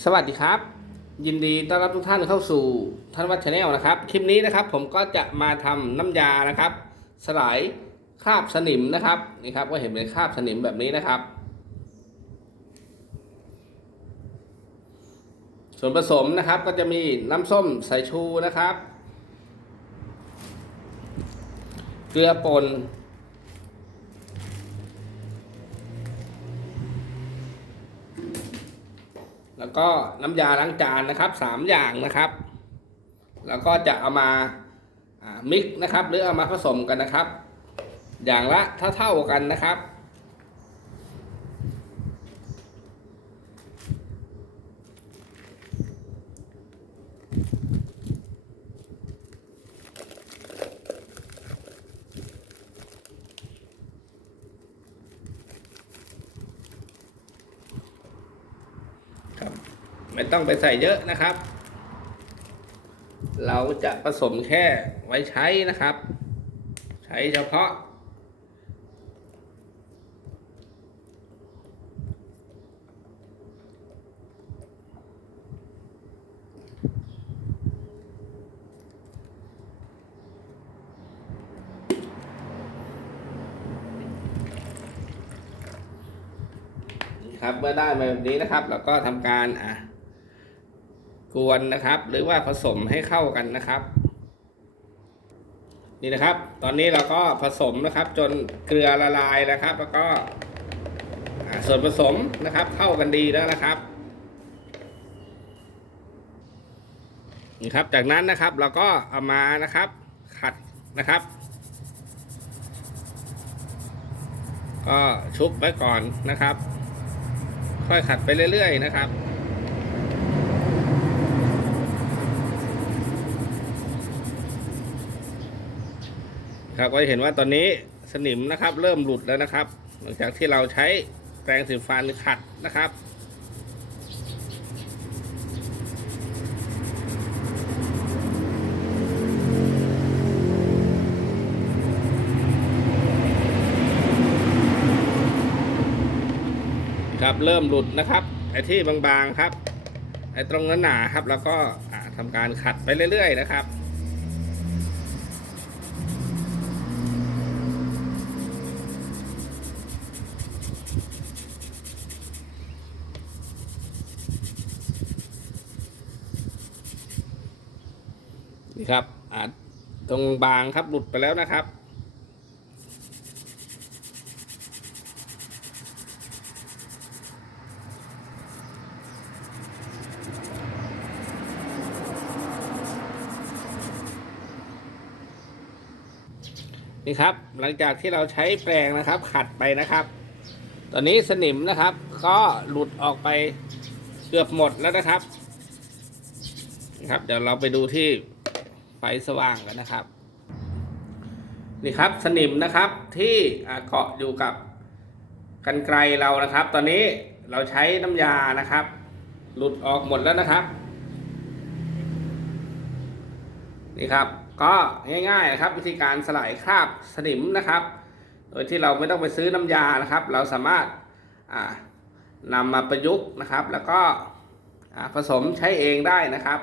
สวัสดีครับ ยินดีต้อนรับทุกท่านเข้าสู่ท่านวัดชาแนลนะครับ คลิปนี้นะครับผมก็จะมาทำน้ำยานะครับ สลายคราบสนิมนะครับนี่ครับก็เห็นเป็นคราบสนิมแบบนี้นะครับ ส่วนผสมนะครับก็จะมีน้ำส้มสายชูนะครับ เกลือป่น แล้วก็น้ำยาล้างจานนะครับสามอย่างนะครับ แล้วก็จะเอามามิกนะครับ หรือเอามาผสมกันนะครับ อย่างละเท่าเท่าๆกันนะครับ ไม่ต้องไปใส่เยอะนะครับ เราจะผสมแค่ไว้ใช้นะครับ ใช้เฉพาะนี่ครับเมื่อได้มาแบบนี้นะครับ เราก็ทำการอะ กวนนะครับ หรือว่าผสมให้เข้ากันนะครับ นี่นะครับ ตอนนี้เราก็ผสมนะครับ จนเกลือละลายนะครับ แล้วก็ส่วนผสมนะครับ เข้ากันดีแล้วนะครับนี่ครับ จากนั้นนะครับเราก็เอามานะครับ ขัดนะครับ ก็ชุบไว้ก่อนนะครับ ค่อยขัดไปเรื่อยๆนะครับ ครับก็จะเห็นว่าตอนนี้สนิมนะครับเริ่มหลุดแล้วนะครับ หลังจากที่เราใช้แปรงสีฟันขัดนะครับครับเริ่มหลุดนะครับไอ้ที่บางๆครับ ไอ้ตรงนั้นหนาครับ แล้วก็อ่าทำการขัดไปเรื่อยๆนะครับ นี่ครับอ่าตรงบางครับหลุดไปแล้วนะครับนี่ครับหลังจากที่เราใช้แปรงนะครับ ขัดไปนะครับ ตอนนี้สนิมนะครับ ก็หลุดออกไปเกือบหมดแล้วนะครับนะครับ เดี๋ยวเราไปดูที่ ไฟสว่างกันนะครับ นี่ครับสนิมนะครับที่เกาะอยู่กับกันไกลเรานะครับ ตอนนี้เราใช้น้ำยานะครับ หลุดออกหมดแล้วนะครับ นี่ครับก็ง่ายๆนะครับ วิธีการสลายคราบสนิมนะครับ โดยที่เราไม่ต้องไปซื้อน้ำยานะครับ เราสามารถนำมาประยุกต์นะครับ แล้วก็ผสมใช้เองได้นะครับ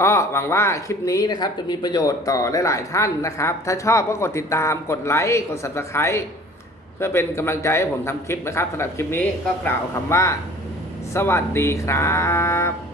ก็หวังว่าคลิปนี้นะครับจะมีประโยชน์ต่อหลาย ๆ ท่านนะครับ ถ้าชอบก็กดติดตามกดไลค์กด subscribe เพื่อเป็นกำลังใจให้ผมทำคลิปนะครับสำหรับคลิปนี้ก็กล่าวคำว่า สวัสดีครับ